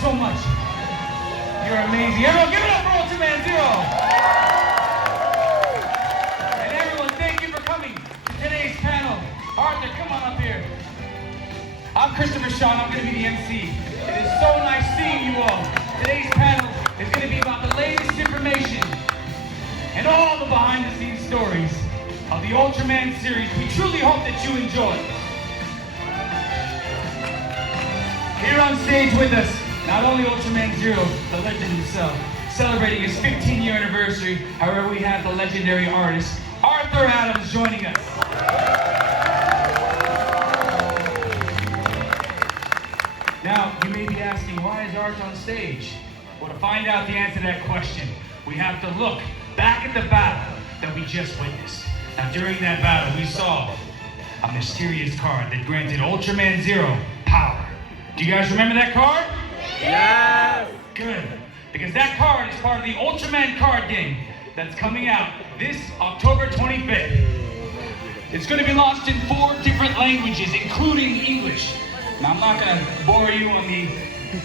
so much. You're amazing. Everyone, give it up for Ultraman Zero. And everyone, thank you for coming to today's panel. Arthur, come on up here. I'm Christopher Sean. I'm going to be the MC. It is so nice seeing you all. Today's panel is going to be about the latest information and all the behind-the-scenes stories of the Ultraman series. We truly hope that you enjoy. Here on stage with us, not only Ultraman Zero, the legend himself, celebrating his 15-year anniversary. However, we have the legendary artist, Arthur Adams, joining us. Now, you may be asking, why is Art on stage? Well, to find out the answer to that question, we have to look back at the battle that we just witnessed. Now, during that battle, we saw a mysterious card that granted Ultraman Zero power. Do you guys remember that card? Yes! Good, because that card is part of the Ultraman card game that's coming out this October 25th. It's going to be launched in 4 different languages, including English. Now, I'm not going to bore you on the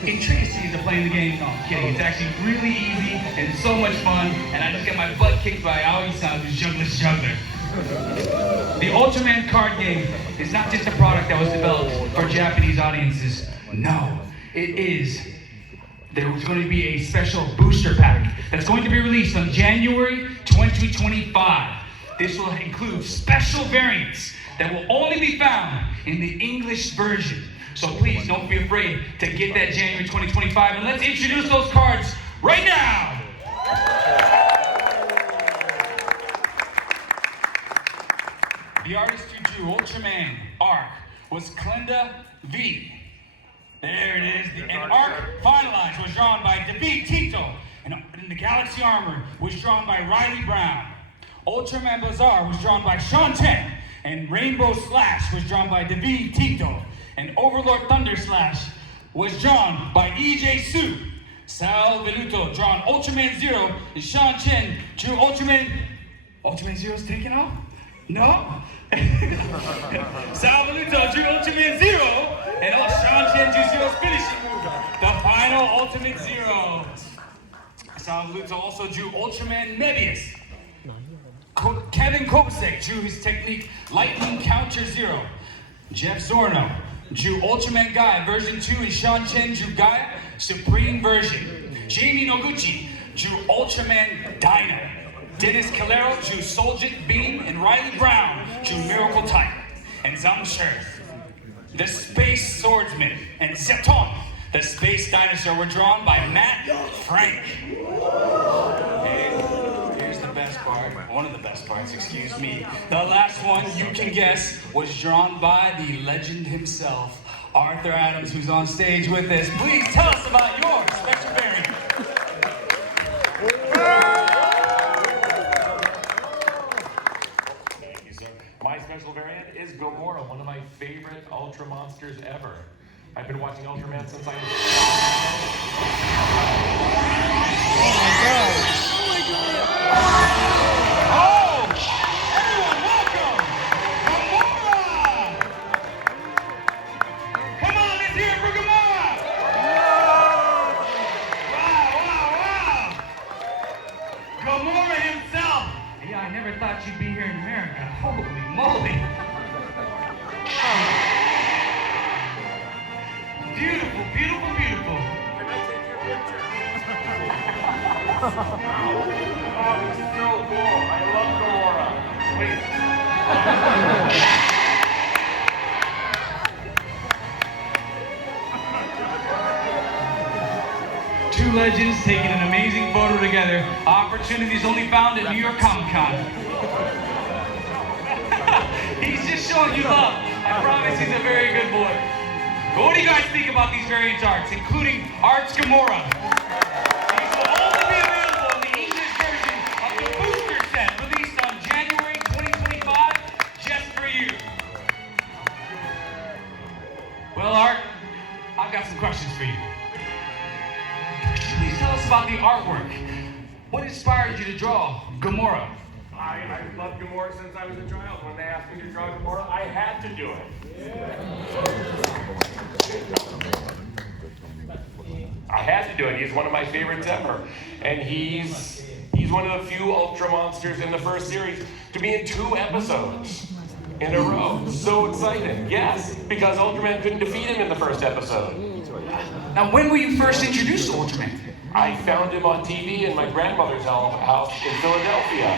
intricacies of playing the game. No, I'm kidding. It's actually really easy and so much fun, and I just get my butt kicked by Aoi-san, who's Juggler's Juggler. The Ultraman card game is not just a product that was developed for Japanese audiences. No, it is. There's going to be a special booster pack that's going to be released on January 2025. This will include special variants that will only be found in the English version. So please don't be afraid to get that January 2025, and let's introduce those cards right now. The artist who drew Ultraman Arc was Klenda V. There it is. And Arc Finalized was drawn by David Tito. And the Galaxy Armor was drawn by Riley Brown. Ultraman Bazaar was drawn by Sean Chen. And Rainbow Slash was drawn by David Tito. And Overlord Thunder Slash was drawn by EJ Su. Sal Veluto drawn Ultraman Zero. And Sean Chen drew Ultraman... Ultraman Zero's taken off? No? Sal Veluto drew Ultraman Zero. And Sean Chen drew Zero's finishing move. The final Ultimate Zero. Sal Veluto also drew Ultraman Mebius. Kevin Kobasek drew his technique Lightning Counter Zero. Jeff Zorno drew Ultraman Gaia version 2 and Sean Chen drew Gaia Supreme version. Jamie Noguchi drew Ultraman Dyna. Dennis Calero drew Soljit Beam and Riley Brown drew Miracle Type. And Zhang Shi, the Space Swordsman, and Zeton, the Space Dinosaur, were drawn by Matt Frank. And here's the best part, one of the best parts, excuse me. The last one, you can guess, was drawn by the legend himself, Arthur Adams, who's on stage with us. Please tell us about your special variant. Thank you, sir. My special variant is Gomorrah, one of my favorite Ultra monsters ever. I've been watching Ultraman since I was... Oh my god! Oh! Everyone, welcome! Gomorrah! Come on, let's hear it for Gomorrah! Wow! Gomorrah himself! Yeah, I never thought you'd be here in America. Holy moly! Beautiful, beautiful, beautiful. Can I take your picture? Oh, it's so cool. I love Gomorrah. Please. Two legends taking an amazing photo together. Opportunities only found at New York Comic Con. He's just showing you love. I promise he's a very good boy. But what do you guys think about these variant arts, including Arts Gomorrah? These will only be available in the English version of the booster set released on January 2025, just for you. Well, Art, I've got some questions for you. Please tell us about the artwork. What inspired you to draw Gomorrah? I loved Gomorrah since I was a child. When they asked me to draw Gomorrah, I had to do it. to do it. He's one of my favorites ever. And he's one of the few Ultra Monsters in the first series to be in 2 episodes in a row. So exciting. Yes, because Ultraman couldn't defeat him in the first episode. Now, when were you first introduced to Ultraman? I found him on TV in my grandmother's house in Philadelphia.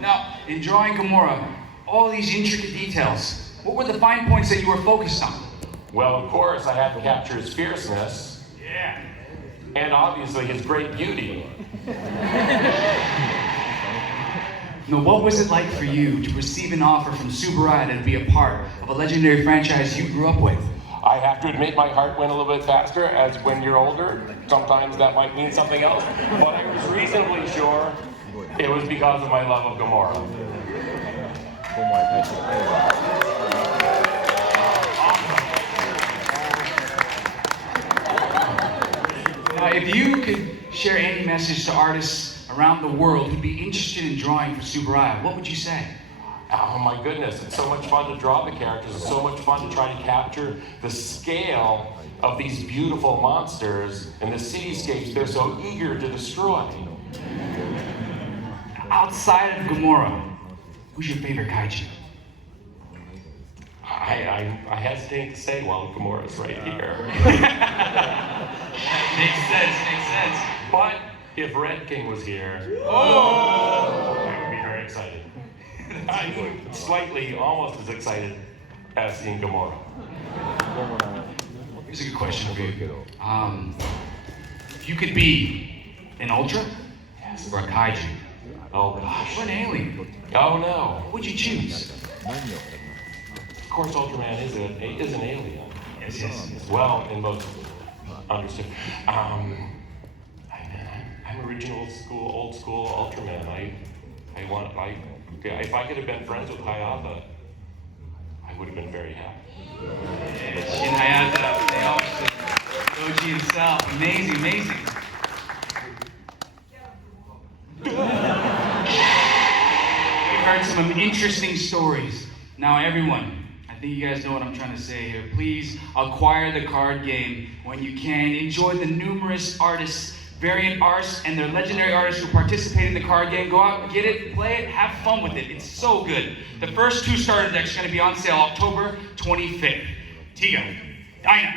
Now, in drawing Gamora, all these intricate details, what were the fine points that you were focused on? Well, of course, I had to capture his fierceness. Yeah. And obviously his great beauty. Now, what was it like for you to receive an offer from Tsubaraya to be a part of a legendary franchise you grew up with? I have to admit my heart went a little bit faster, as when you're older, sometimes that might mean something else, but I was reasonably sure it was because of my love of Gamora. Now, if you could share any message to artists around the world who'd be interested in drawing for Tsubaraya, what would you say? Oh my goodness, it's so much fun to draw the characters. It's so much fun to try to capture the scale of these beautiful monsters and the cityscapes they're so eager to destroy. Outside of Gamora, who's your favorite kaiju? I hesitate to say, well, Gamora's right here. Makes sense. But if Red King was here, I would be very excited. I'm slightly, almost as excited as seeing Gamora. Here's a good question for you. If you could be an Ultra or a kaiju, Oh gosh. or an alien, Oh no. what would you choose? Of course, Ultraman is an alien. Yes. Well, in most understood. I'm original school, old school Ultraman. If I could have been friends with Hayata, I would have been very happy. Shin Hayata, they always Doji himself, amazing. We've heard some interesting stories. Now, everyone, I think you guys know what I'm trying to say here. Please acquire the card game when you can. Enjoy the numerous artists, variant artists, and their legendary artists who participate in the card game. Go out, get it, play it, have fun with it. It's so good. The first 2 starter decks are going to be on sale October 25th. Tiga, Dinah,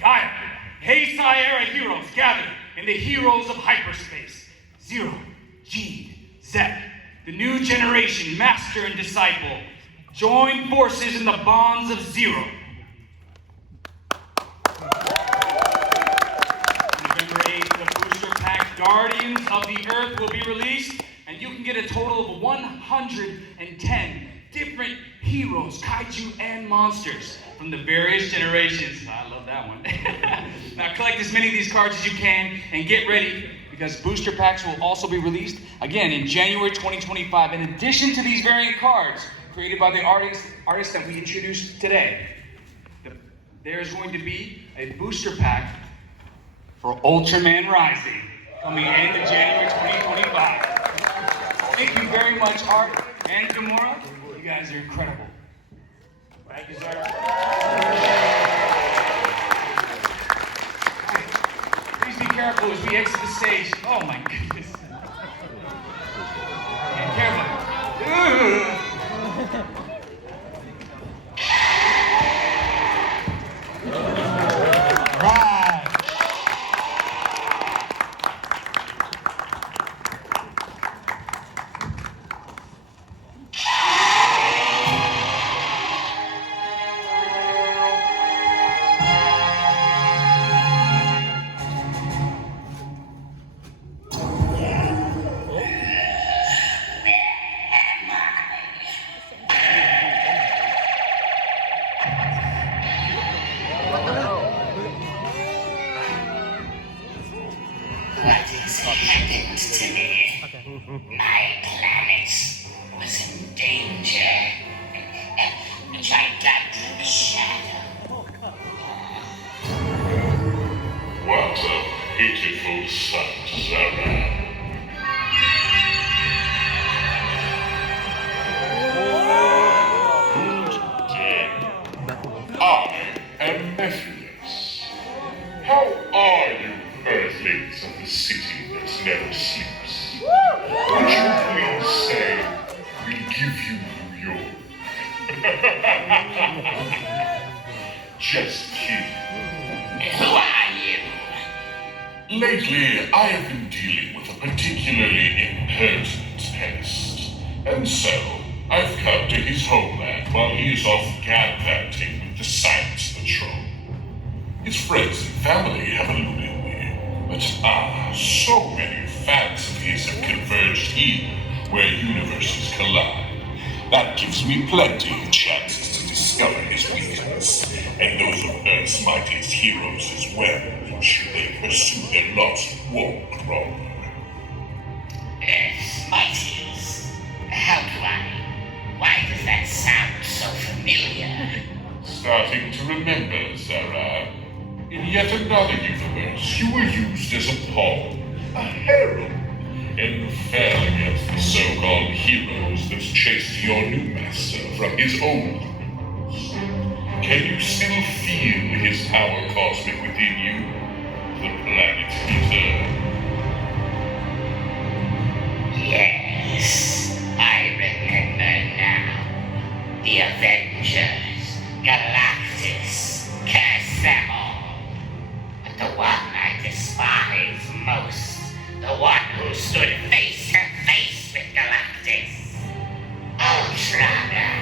Gaia, Heisei era heroes gather in the heroes of hyperspace. Zero, G, Zep, the new generation, master and disciple. Join forces in the bonds of Zero. November 8th, the booster pack Guardians of the Earth will be released, and you can get a total of 110 different heroes, kaiju, and monsters from the various generations. I love that one. Now collect as many of these cards as you can, and get ready, because booster packs will also be released again in January 2025. In addition to these variant cards created by the artists that we introduced today, there's going to be a booster pack for Ultraman Rising coming end of January 2025. Thank you very much, Art and Gamora. You guys are incredible. Thank you, sir. Please be careful as we exit the stage. Oh my goodness. And careful. Happened to me. My planet was in danger. A gigantic shadow. What a pitiful sight, Sarah. I am Mephius, How are you, Earthlings of the city that never sleeps? Would you please say, we'll give you New York? Just kidding. Who are you? Lately, I have been dealing with a particularly impertinent pest, and so I've come to his homeland while he is off gallivanting with the Science Patrol. His friends and family have eluded me, but so many fans of his have converged here where universes collide. That gives me plenty of chances to discover his weakness, and those of Earth's mightiest heroes as well, should they pursue their lost warp crawler. Earth's mightiest. How do I? Why does that sound so familiar? Starting to remember, Sarah. In yet another universe, you were used as a pawn, a herald, and fell against the so-called heroes that chased your new master from his old universe. Can you still feel his power cosmic within you? The planet Eater. Yes, I remember now. The Avengers, Galactus, curse them all. But the one I despise most, the one who stood face to face with Galactus, Ultraman.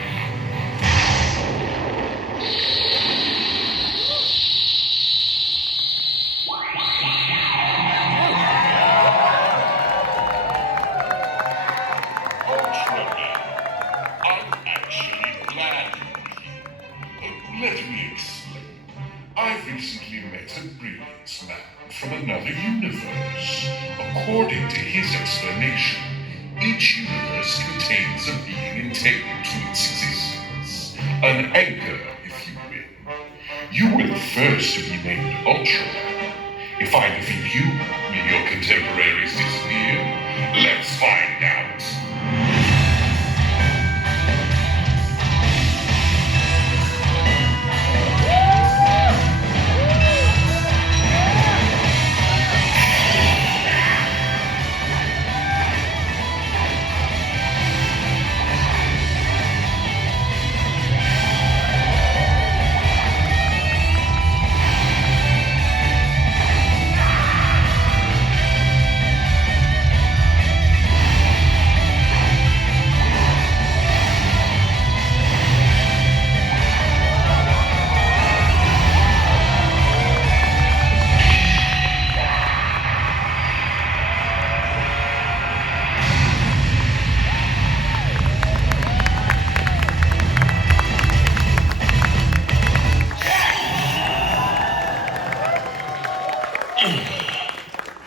Ultraman, I'm actually glad you're here. Let me explain. I've recently met a brilliant man from another universe. According to his explanation, each universe contains a being integral to its existence. An anchor, if you will. You were the first to be named Ultraman. If I defeat you, will your contemporaries disappear? Let's find out.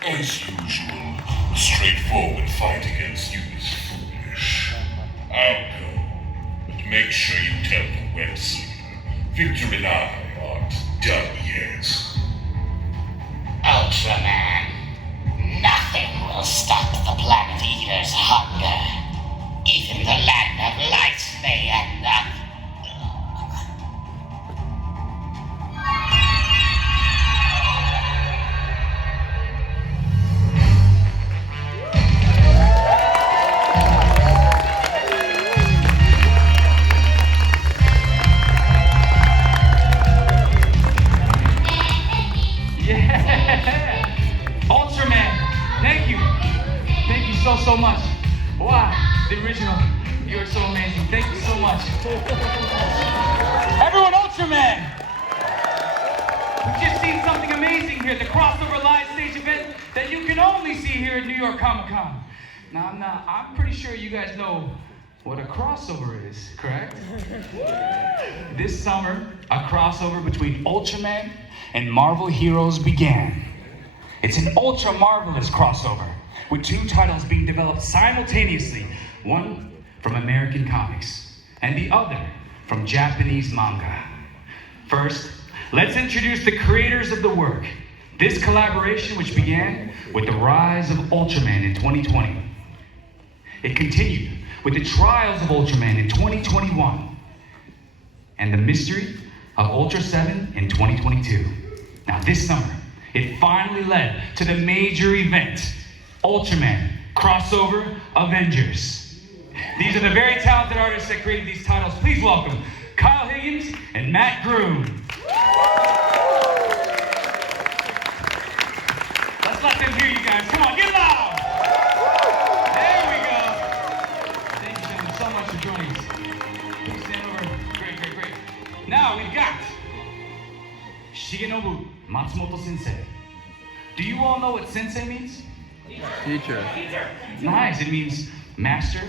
As usual, a straightforward fight against you is foolish. I'll go, but make sure you tell the web sleeper Victor and I aren't done yet. Ultraman, nothing will stop the Planet Eater's hunger. Even the land of light may end up. Ultraman, thank you. Thank you so much. Wow, the original. You're so amazing. Thank you so much. Everyone, Ultraman! We've just seen something amazing here, the crossover live stage event that you can only see here at New York Comic Con. Now, I'm pretty sure you guys know what a crossover is, correct? This summer, a crossover between Ultraman and Marvel Heroes began. It's an ultra-marvelous crossover, with two titles being developed simultaneously, one from American comics, and the other from Japanese manga. First, let's introduce the creators of the work. This collaboration, which began with the rise of Ultraman in 2020. It continued with the trials of Ultraman in 2021, and the mystery of Ultra 7 in 2022. Now this summer, it finally led to the major event, Ultraman Crossover Avengers. These are the very talented artists that created these titles. Please welcome Kyle Higgins and Matt Groom. Let's let them hear you guys. Come on, get loud! There we go. Thank you gentlemen, so much for joining us. Please stand over. Great. Now we've got Shigenobu Matsumoto Sensei. Do you all know what sensei means? Teacher. Nice, it means master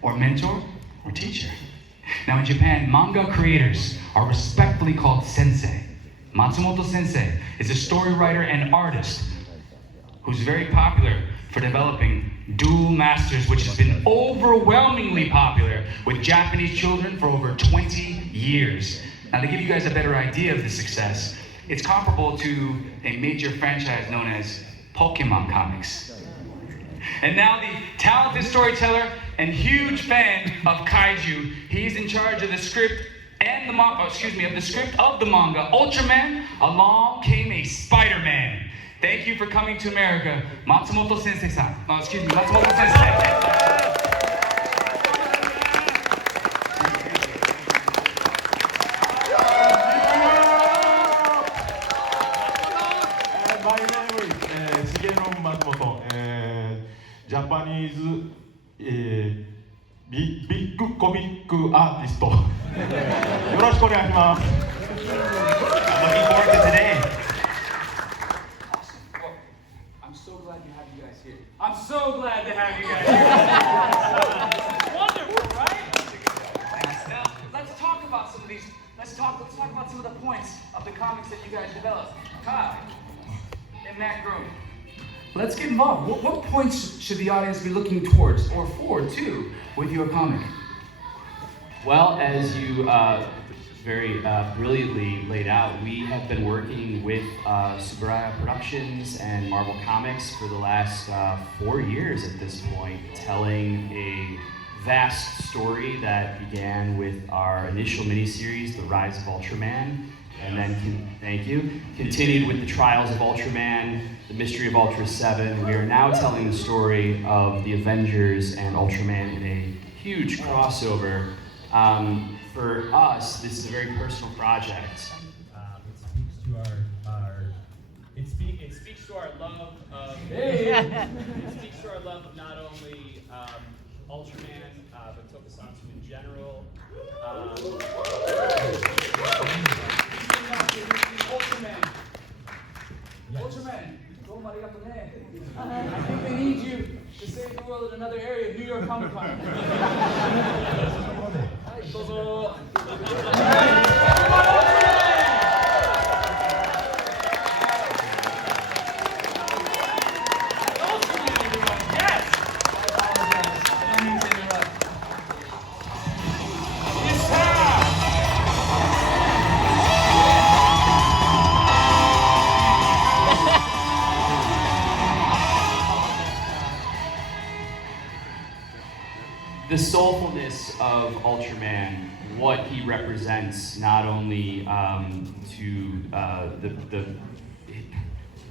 or mentor or teacher. Now in Japan, manga creators are respectfully called sensei. Matsumoto Sensei is a story writer and artist who's very popular for developing dual masters, which has been overwhelmingly popular with Japanese children for over 20 years. Now to give you guys a better idea of the success, it's comparable to a major franchise known as Pokemon comics. And now the talented storyteller and huge fan of kaiju, he's in charge of the script and the manga, of the script of the manga, Ultraman, Along Came a Spider-Man. Thank you for coming to America, Matsumoto Sensei-san. Matsumoto Sensei. My name is Shigenobu Matsumoto, Japanese big comic artist. よろしくお願いします。 Looking forward to today. Well, I'm so glad to have you guys here. I'm so glad to have you guys here. Wonderful, right? Now, let's talk about some of these. Let's talk about some of the points of the comics that you guys developed. Kyle and Matt Groom. Let's get involved. What points should the audience be looking towards or forward to with your comic? Well, as you very brilliantly laid out, we have been working with Tsubaraya Productions and Marvel Comics for the last 4 years at this point, telling a vast story that began with our initial miniseries, The Rise of Ultraman, and then, continued with The Trials of Ultraman, The Mystery of Ultra 7. We are now telling the story of the Avengers and Ultraman in a huge crossover. For us, this is a very personal project. It speaks to our love of it speaks to our love of not only Ultraman but Tokusatsu in general. Ultraman, I think they need you to save the world in another area of New York Comic Con. The soulfulness of Ultraman, what he represents, not only to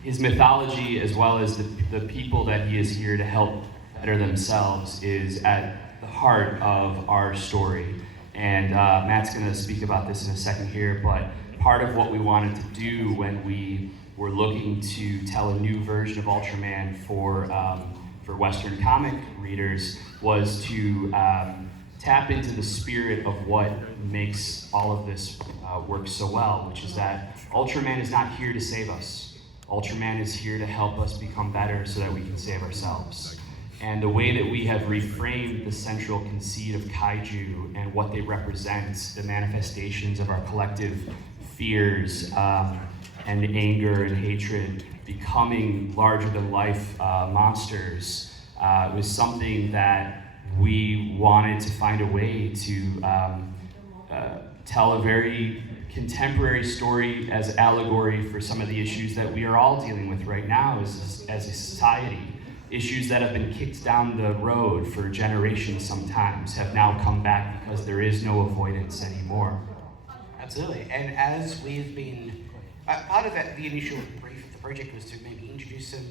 his mythology as well as the people that he is here to help better themselves, is at the heart of our story. And Matt's going to speak about this in a second here, but part of what we wanted to do when we were looking to tell a new version of Ultraman for Western comic readers was to tap into the spirit of what makes all of this work so well, which is that Ultraman is not here to save us. Ultraman is here to help us become better so that we can save ourselves. And the way that we have reframed the central conceit of kaiju and what they represent, the manifestations of our collective fears and anger and hatred becoming larger than life monsters, was something that we wanted to find a way to tell a very contemporary story as allegory for some of the issues that we are all dealing with right now as a society. Issues that have been kicked down the road for generations sometimes have now come back because there is no avoidance anymore. Absolutely, and as we've been part of the initial brief of the project was to maybe introduce some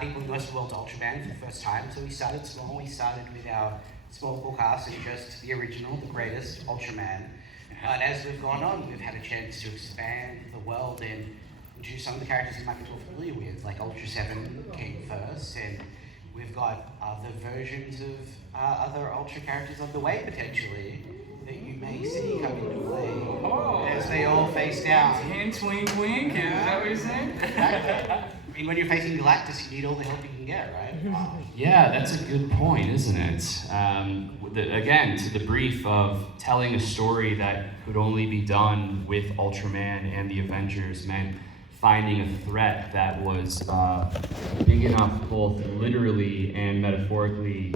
people in the Western world to Ultraman for the first time. So we started small. We started with our small book cast and just the original, the greatest Ultraman. But as we've gone on, we've had a chance to expand the world and introduce some of the characters you might be more familiar with, like Ultra 7 came first, and we've got other versions of other Ultra characters on the way, potentially, that you may see come into play as they all face down. Hint, wink, wink. Is that what you're saying? I mean, when you're facing Galactus, you need all the help you can get, right? Yeah, that's a good point, isn't it? Again, to the brief of telling a story that could only be done with Ultraman and the Avengers meant finding a threat that was big enough both literally and metaphorically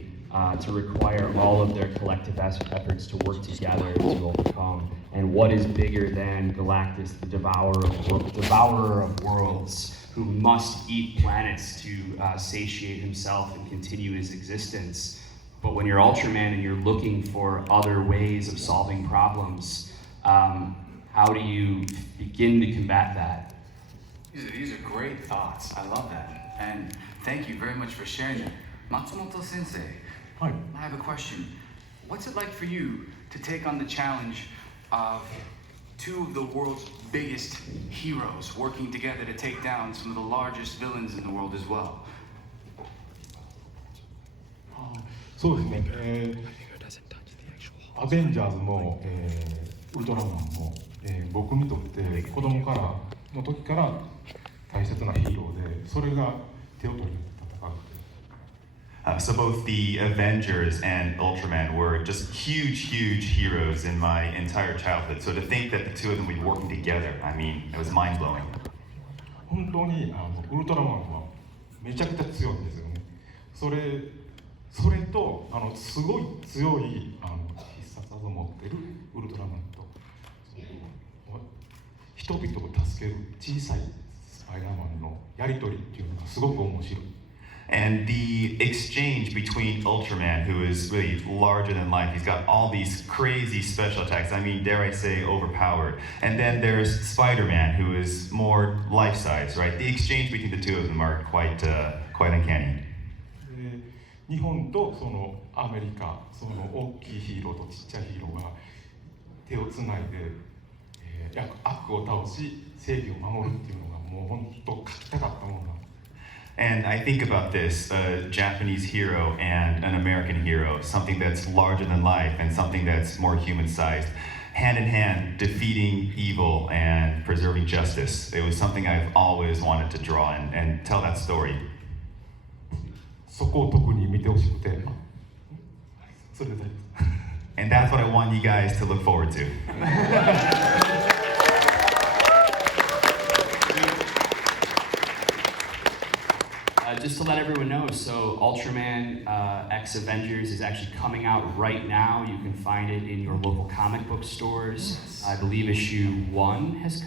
to require all of their collective efforts to work together to overcome. And what is bigger than Galactus, the devourer of worlds, who must eat planets to satiate himself and continue his existence? But when you're Ultraman and you're looking for other ways of solving problems, how do you begin to combat that? These are great thoughts. I love that. And thank you very much for sharing them. Matsumoto Sensei, I have a question. What's it like for you to take on the challenge of two of the world's biggest heroes working together to take down some of the largest villains in the world as well? そうですね、アベンジャーズも、ウルトラマンも、僕にとって子供からの時から大切なヒーローで、それが手を取り合って戦う。So both the Avengers and Ultraman were just huge heroes in my entire childhood. So to think that the two of them would be working together, I mean, it was mind-blowing. 本当にウルトラマンはめちゃくちゃ強いんですよね。それとすごい強い必殺技を持ってるウルトラマンと人々を助ける小さいスパイダーマンのやり取りっていうのがすごく面白い。And the exchange between Ultraman, who is really larger than life, he's got all these crazy special attacks, I mean, dare I say, overpowered. And then there's Spider-Man, who is more life-size, right? The exchange between the two of them are quite uncanny. 日本とそのアメリカ、その大きいヒーローとちっちゃいヒーローが手をつないで、悪を倒し正義を守るっていうのがもう本当書きたかったものなんです。And I think about this, a Japanese hero and an American hero, something that's larger than life and something that's more human-sized, hand in hand, defeating evil and preserving justice. It was something I've always wanted to draw and tell that story. そこを特に見てほしくて、それで。And that's what I want you guys to look forward to. Just to let everyone know, so Ultraman X Avengers is actually coming out right now. You can find it in your local comic book stores. I believe issue 1 has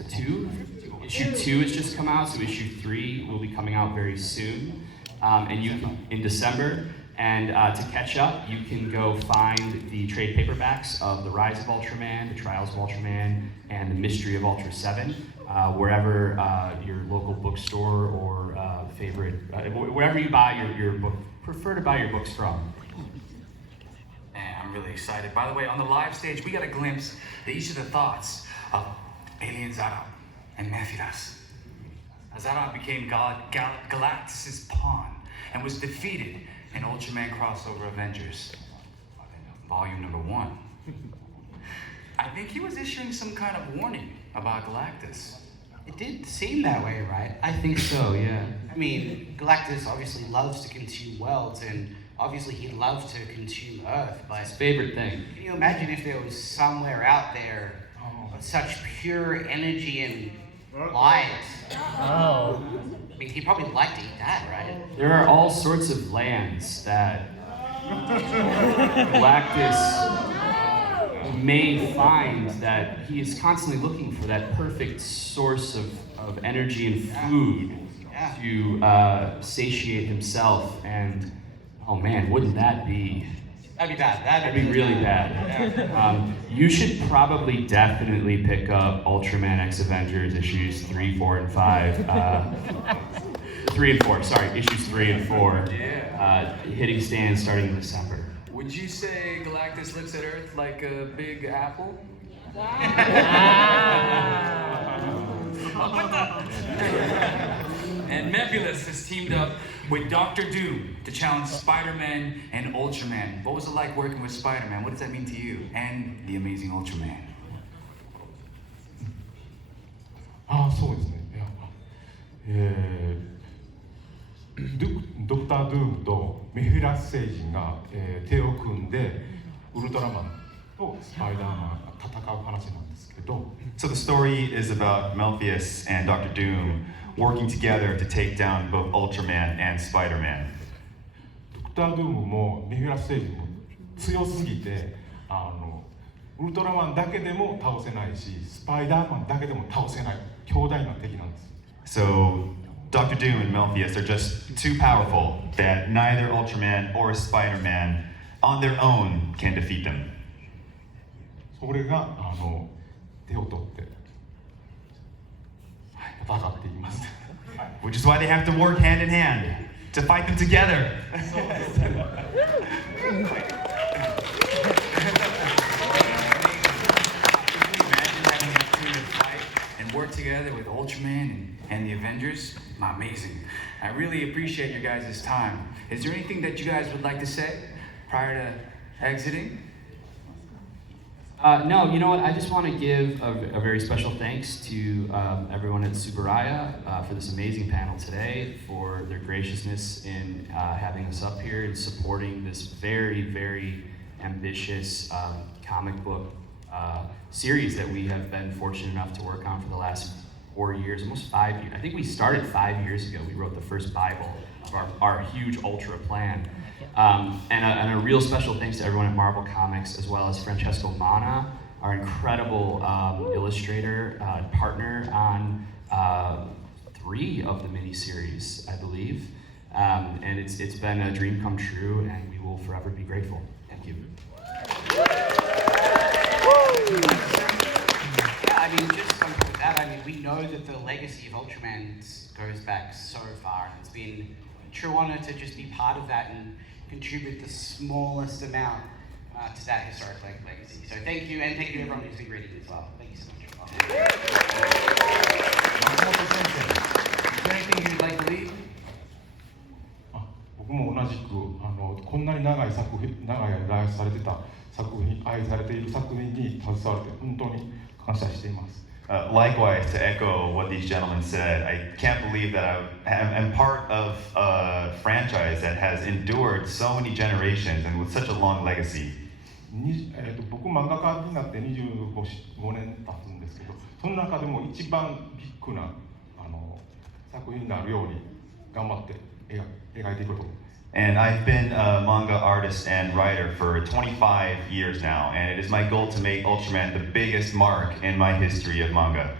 issue 2 has just come out, so issue 3 will be coming out very soon. And you can, in December. And to catch up, you can go find the trade paperbacks of The Rise of Ultraman, The Trials of Ultraman, and The Mystery of Ultra 7, wherever your local bookstore or favorite, wherever you buy your book, prefer to buy your books from. Man, I'm really excited. By the way, on the live stage, we got a glimpse of each of the thoughts of Alien Zara and Mephidas. Zara became Galactus' pawn and was defeated in Ultraman Crossover Avengers, Volume number 1. I think he was issuing some kind of warning about Galactus. It did seem that way, right? I think so, yeah. I mean, Galactus obviously loves to consume worlds, and obviously he'd love to consume Earth, but... His favorite thing. Can you imagine if there was somewhere out there of such pure energy and light? Oh. I mean, he'd probably like to eat that, right? There are all sorts of lands that Galactus may find that he is constantly looking for that perfect source of energy and food to satiate himself. And oh man, wouldn't that be That'd be bad. That'd be really bad. You should probably definitely pick up Ultraman X Avengers issues 3, 4, and 5. 3 and 4, sorry, issues 3 and 4. Hitting stands starting in December. Would you say Galactus looks at Earth like a big apple? And Nebulous has teamed up with Dr. Doom to challenge Spider-Man and Ultraman. What was it like working with Spider-Man? What does that mean to you? And the Amazing Ultraman? そうですね。ドクター・ドゥームとメフィラス星人が、手を組んでウルトラマンとスパイダーマンが戦う話なんですけど。So the story is about Melfius and Dr. Doom working together to take down both Ultraman and Spider-Man. ドクター・ドゥームもメフィラス星人も強すぎてウルトラマンだけでも倒せないしスパイダーマンだけでも倒せない強大な敵なんです。 So Dr. Doom and Melfius are just too powerful that neither Ultraman or Spider-Man on their own can defeat them. それが手を取って戦っています。Which is why they have to work hand in hand to fight them together. Work together with Ultraman and the Avengers, amazing. I really appreciate your guys' time. Is there anything that you guys would like to say prior to exiting? No, you know what? I just want to give a very special thanks to everyone at Tsubaraya for this amazing panel today, for their graciousness in having us up here and supporting this very, very ambitious comic book series that we have been fortunate enough to work on for the last 4 years, almost 5 years. I think we started 5 years ago. We wrote the first Bible of our huge Ultra plan. And a real special thanks to everyone at Marvel Comics, as well as Francesco Mana, our incredible illustrator partner on 3 of the miniseries, I believe. And it's been a dream come true, and we will forever be grateful. Thank you. Yeah, I mean, just on top of that, I mean, we know that the legacy of Ultraman goes back so far, and it's been a true honor to just be part of that and contribute the smallest amount to that historic legacy. So thank you, and thank you everyone who's been reading as well. Thank you so much. Is there anything you'd like to leave? 僕も同じくこんなに長い愛されてた作品、愛されている作品に携われて本当に感謝しています。Likewise, to echo what these gentlemen said, I can't believe that I'm part of a franchise that has endured so many generations and with such a long legacy. 僕漫画家になって25年経つんですけど、その中でも一番ビッグな作品になるように頑張って描いていくこと。And I've been a manga artist and writer for 25 years now, and it is my goal to make Ultraman the biggest mark in my history of manga.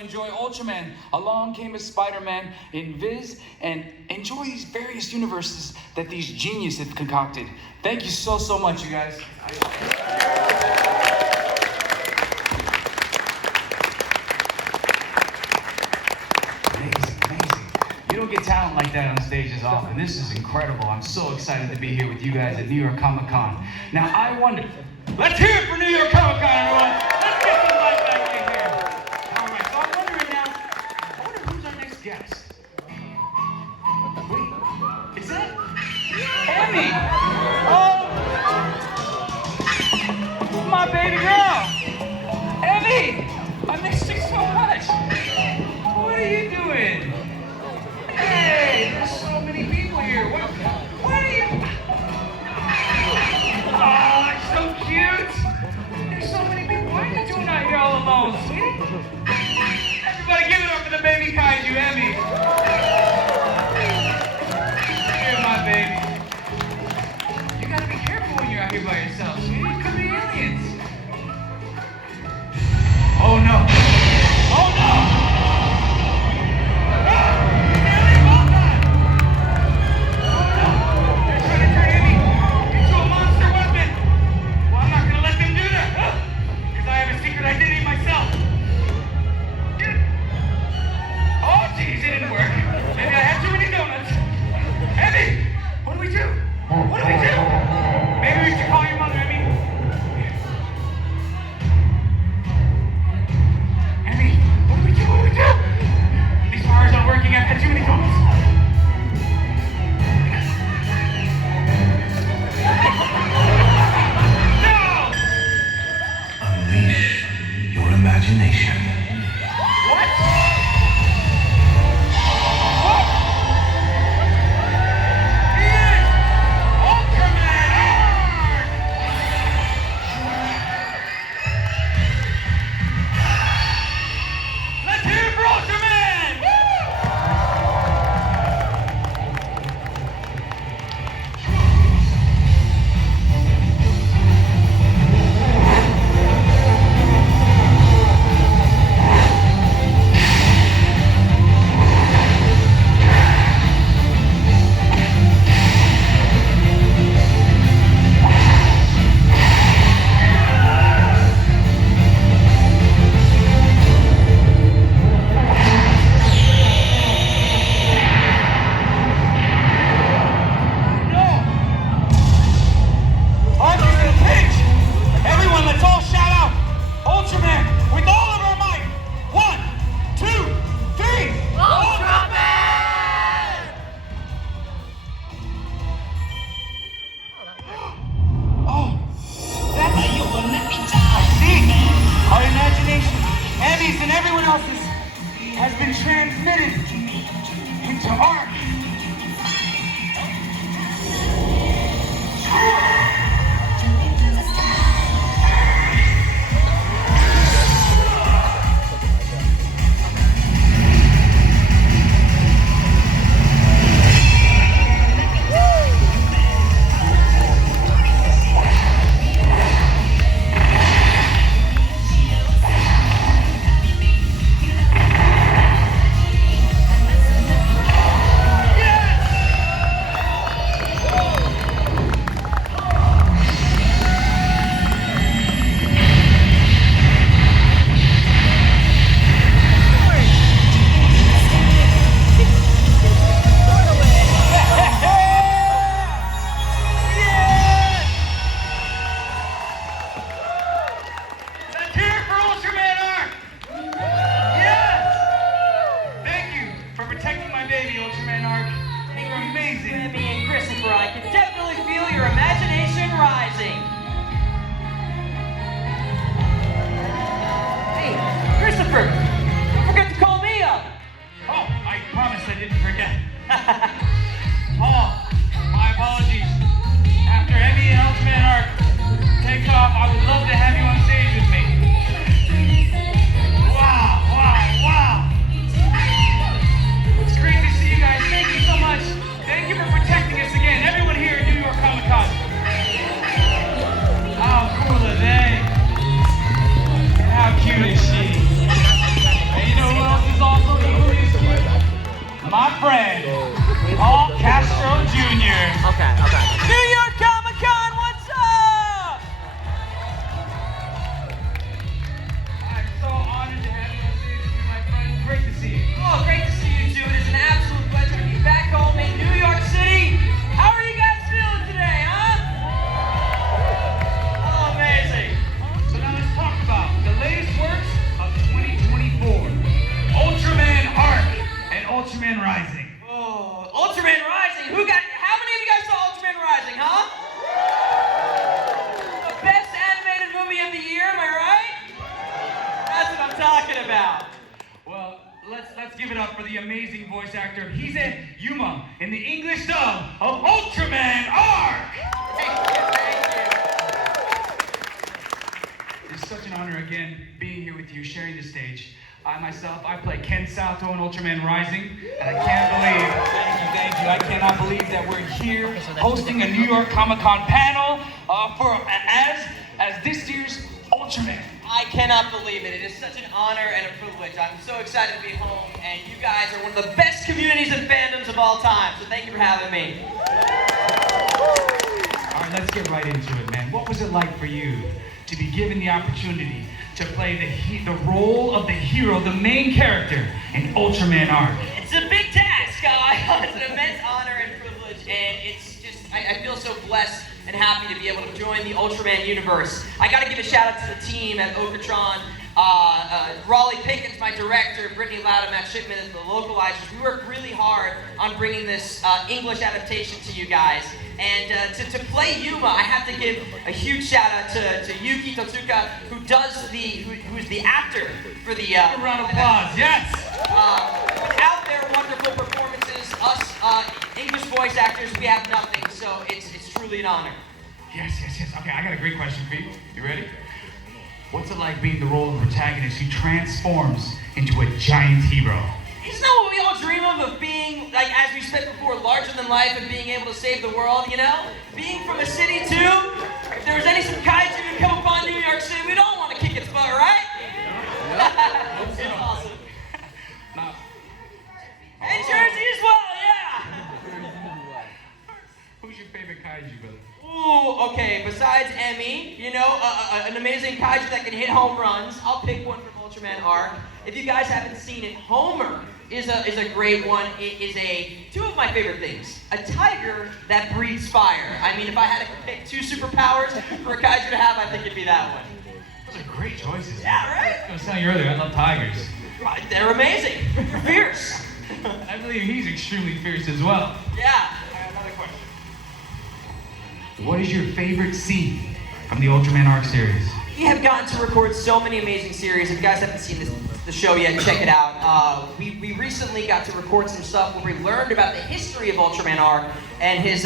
Enjoy Ultraman, Along Came a Spider-Man in Viz, and enjoy these various universes that these geniuses have concocted. Thank you so much, you guys. Amazing. You don't get talent like that on stages often. This is incredible. I'm so excited to be here with you guys at New York Comic Con. Now I wonder, let's hear it for New York Comic Con, everyone. Let's get some light back in here. All right, so I'm wondering now, I wonder who's our next guest. Wait, is that Emmy? Oh, my baby girl, Emmy. I missed you so much. What are you doing? Hey, there's so many people here. What are you? Oh, it's so cute. There's so many people. What are Ultraman arc. They were amazing. Remy and Christopher, I can definitely feel your imagination rising. Hey, Christopher, don't forget to call me up. Oh, I promise I didn't forget. Paul, my apologies. After Emmy and Ultraman arc takes off, I would love to have you on stage with me. Wow. It's great to see you guys. Thank you so much. Thank you for protecting us again. Everyone here at New York Comic Con. How cool are they? And how cute is she? And you know who else is also equally as cute? My friend, Paul Castro Jr. Okay. New York Comic Con, what's up? I'm so honored to have you on stage with me, my friend. Great to see you. Oh, great to see you too. It is an absolute pleasure to be back home in New York City. How are you guys feeling today, huh? Oh, amazing. So now let's talk about the latest works of 2024. Ultraman Arc and Ultraman Rising. Oh, Ultraman Rising. How many of you guys saw Ultraman Rising, huh? The best animated movie of the year, am I right? That's what I'm talking about. Well, let's give it up for the amazing voice actor Hise Yuma in the English dub of Ultraman Arc. Thank you. It's such an honor again being here with you, sharing the stage. I play Ken Sato in Ultraman Rising, and I can't believe, thank you, I cannot believe that we're here hosting a New York Comic Con panel as this year's Ultraman. I cannot believe it. It is such an honor and a privilege. I'm so excited to be home, and you guys are one of the best communities and fandoms of all time, so thank you for having me. All right, let's get right into it, man. What was it like for you to be given the opportunity to play the role of the hero, the main character in Ultraman Arc? It's a big task. It's an immense honor and privilege, and it's just, I feel so blessed and happy to be able to join the Ultraman universe. I gotta give a shout out to the team at Okatron, Raleigh Pickens, my director, Brittany Loudon, Matt Shipman, and the localizers. We worked really hard on bringing this English adaptation to you guys. And to play Yuma, I have to give a huge shout out to Yuki Totsuka, who's the actor for the. A round of applause, yes. Without their wonderful performances, us English voice actors, we have nothing. So it's truly an honor. Yes. Okay, I got a great question for you. You ready? What's it like being the role of protagonist who transforms into a giant hero? Isn't that what we all dream of being, like, as we said before, larger than life and being able to save the world, you know? Being from a city, too, if there was any some kaiju to come upon New York City, we'd all want to kick its butt, right? It's awesome. And Jersey as well, yeah! Who's your favorite kaiju, brother? Ooh, okay, besides Emmy, you know, an amazing kaiju that can hit home runs, I'll pick one from Ultraman Arc. If you guys haven't seen it, Homer is a great one. It is two of my favorite things. A tiger that breathes fire. I mean, if I had to pick two superpowers for a kaiju to have, I think it'd be that one. Those are great choices. Yeah, right? I was telling you earlier, I love tigers. Right, they're amazing. They're fierce. I believe he's extremely fierce as well. Yeah. I have another question. What is your favorite scene from the Ultraman Arc series? We have gotten to record so many amazing series. If you guys haven't seen the show yet, check it out. We recently got to record some stuff where we learned about the history of Ultraman Arc, and his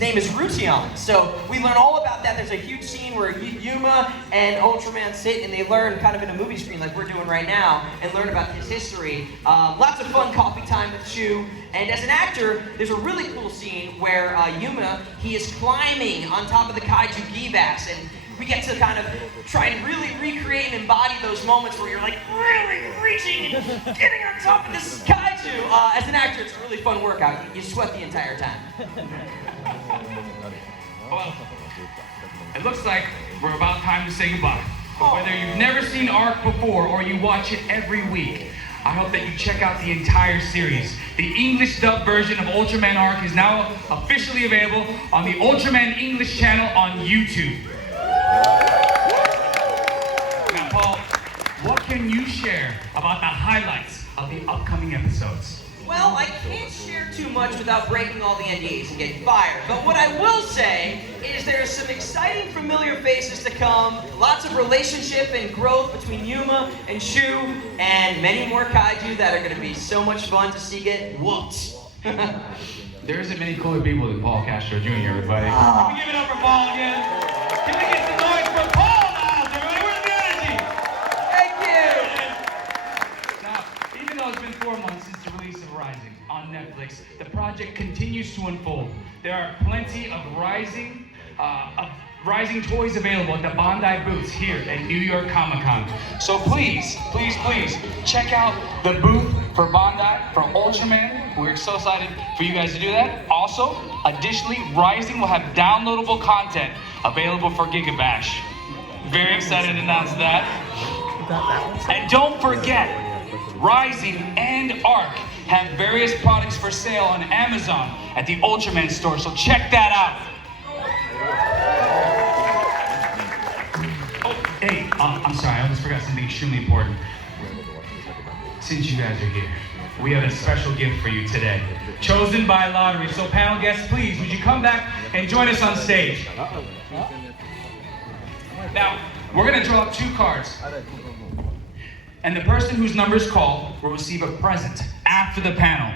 name is Rution. So we learn all about that. There's a huge scene where Yuma and Ultraman sit and they learn kind of in a movie screen like we're doing right now and learn about his history. Lots of fun coffee time with Shu. And as an actor, there's a really cool scene where Yuma, he is climbing on top of the kaiju Givax, and we get to kind of try and really recreate and embody those moments where you're like really reaching and getting on top of this kaiju. As an actor, it's a really fun workout. You sweat the entire time. Well, it looks like we're about time to say goodbye. But whether you've never seen Arc before or you watch it every week, I hope that you check out the entire series. The English dub version of Ultraman Arc is now officially available on the Ultraman English channel on YouTube. Now, Paul, what can you share about the highlights of the upcoming episodes? Well, I can't share much without breaking all the NDAs and getting fired. But what I will say is there's some exciting familiar faces to come, lots of relationship and growth between Yuma and Shu, and many more kaiju that are going to be so much fun to see get whooped. There isn't many cooler people than Paul Castro Jr., everybody. Can we give it up for Paul again? Can we get some noise for Paul now, everybody? Where's the energy? Thank you! Now, even though it's been 4 months since the release of Rising on Netflix, the project continues to unfold. There are plenty of Rising toys available at the Bandai booths here at New York Comic-Con. So please, please, please, check out the booth for Bandai, for Ultraman. We're so excited for you guys to do that. Also, additionally, Rising will have downloadable content available for Gigabash. Very excited to announce that. And don't forget, Rising and Arc have various products for sale on Amazon at the Ultraman store, so check that out. Hey, I'm sorry, I almost forgot something extremely important. Since you guys are here, we have a special gift for you today, chosen by lottery. So panel guests, please, would you come back and join us on stage? Now, we're gonna draw 2 cards. And the person whose number is called will receive a present after the panel.